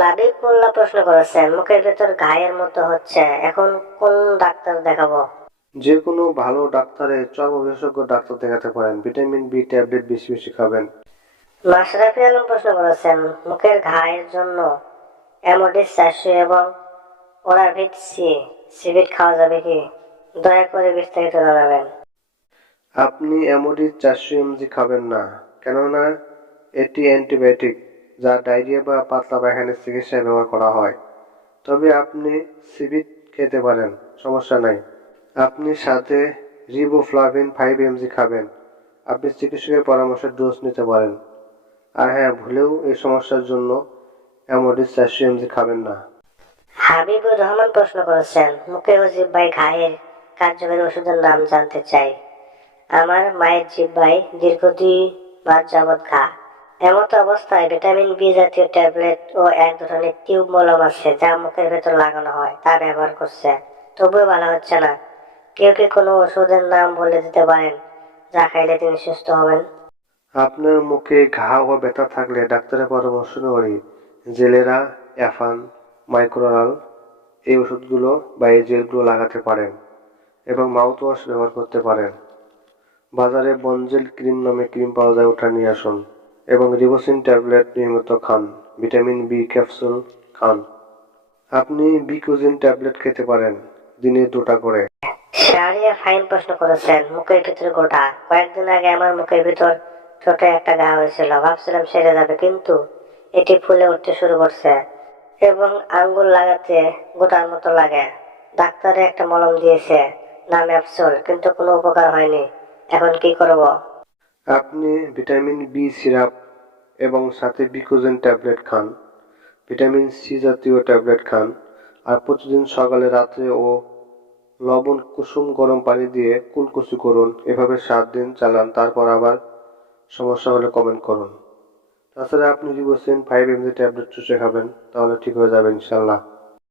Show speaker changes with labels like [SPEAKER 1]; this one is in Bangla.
[SPEAKER 1] লাবিব মোল্লা প্রশ্ন করেছেন মুখের ভেতর ঘায়ের মতো হচ্ছে। এখন কোন ডাক্তার দেখাবো?
[SPEAKER 2] যে কোনো ভালো ডাক্তারের চর্ম বিশেষজ্ঞ ডাক্তার দেখাতে পারেন। ভিটামিন বি ট্যাবলেট বেশি বেশি খাবেন।
[SPEAKER 1] মাশরাফি আলম প্রশ্ন করেছেন মুখের ঘায়ের জন্য অ্যামোডিস চারশো এবং ওরাভিট সি সিভিট খাওয়া যাবে কি? দয়া করে বিস্তারিত জানাবেন।
[SPEAKER 2] আপনি এমডি চারশো এমজি খাবেন না কেননা এটি অ্যান্টিবায়োটিক। যা ডায়রিয়া বা পাতলা পায়খানার চিকিৎসায় ব্যবহার করা হয়। তবে আপনি সিবিট খেতে পারেন, সমস্যা নাই। আপনি সাথে রিবোফ্লাভিন ফাইভ এমজি খাবেন। আপনি চিকিৎসকের পরামর্শের ডোজ নিতে পারেন। আর হ্যাঁ ভুলেও এই সমস্যার জন্য অ্যামোডিস চারশো এমজি খাবেন না।
[SPEAKER 1] হাবিবুর রহমান প্রশ্ন করেছেন, মুখে ও জিব্বাই ঘায়ের কার্যকরী ওষুধের নাম জানতে চাই। আমার মায়ের জিব্বাই দীর্ঘ দুই মাস যাবৎ ঘা। এমত অবস্থায় ভিটামিন বি জাতীয় ট্যাবলেট ও এক ধরনের টিউব মলম আছে যা মুখের ভেতর লাগানো হয়, তা ব্যবহার করছে। তবুও ভালো হচ্ছে না। কেউ কি কোনো ওষুধের নাম বলে দিতে পারেন, যা খাইলে তিনি সুস্থ হবেন?
[SPEAKER 2] আপনার মুখে ঘা ও ব্যথা থাকলে ডাক্তারের পরামর্শ করি জেলেরা অ্যাফান মাইক্রোরাল এই ওষুধগুলো বা এই জেলগুলো লাগাতে পারেন এবং মাউথ ওয়াশ ব্যবহার করতে পারেন। বাজারে বনজেল ক্রিম নামে ক্রিম পাওয়া যায় ওটা নিয়ে আসুন। এবং রিবোসিন ট্যাবলেট নিয়মিত খান ভিটামিন বি ক্যাপসুল খান। আপনি বিকুজিন ট্যাবলেট খেতে পারেন, দিনে দুটা করে।
[SPEAKER 1] শাহরিয়া ফাইন প্রশ্ন করেছেন, মুখের ভিতরে গোটা। কয়েকদিন আগে আমার মুখের ভিতর ছোট একটা ঘা হয়েছিল, ভাবছিলাম সেরে যাবে, কিন্তু এটি ফুলে উঠতে শুরু করছে এবং আঙ্গুল লাগাতে গোটার মতো লাগে। ডাক্তারে একটা মলম দিয়েছে, নাম অ্যাপসোল, কিন্তু কোনো উপকার হয়নি। এখন কি করব?
[SPEAKER 2] আপনি ভিটামিন বি সিরাপ এবং সাথে বিকোজেন ট্যাবলেট খান, ভিটামিন সি জাতীয় ট্যাবলেট খান, আর প্রতিদিন সকালে রাত্রে ও লবণ, কুসুম, গরম পানি দিয়ে কুলকুচি করুন। এভাবে সাত দিন চালান, তারপর আবার সমস্যা হলে কমেন্ট করুন। তাছাড়া আপনি রিবোসিন ফাইভ এমজি ট্যাবলেট চুষে খাবেন, তাহলে ঠিক হয়ে যাবে ইনশাল্লাহ।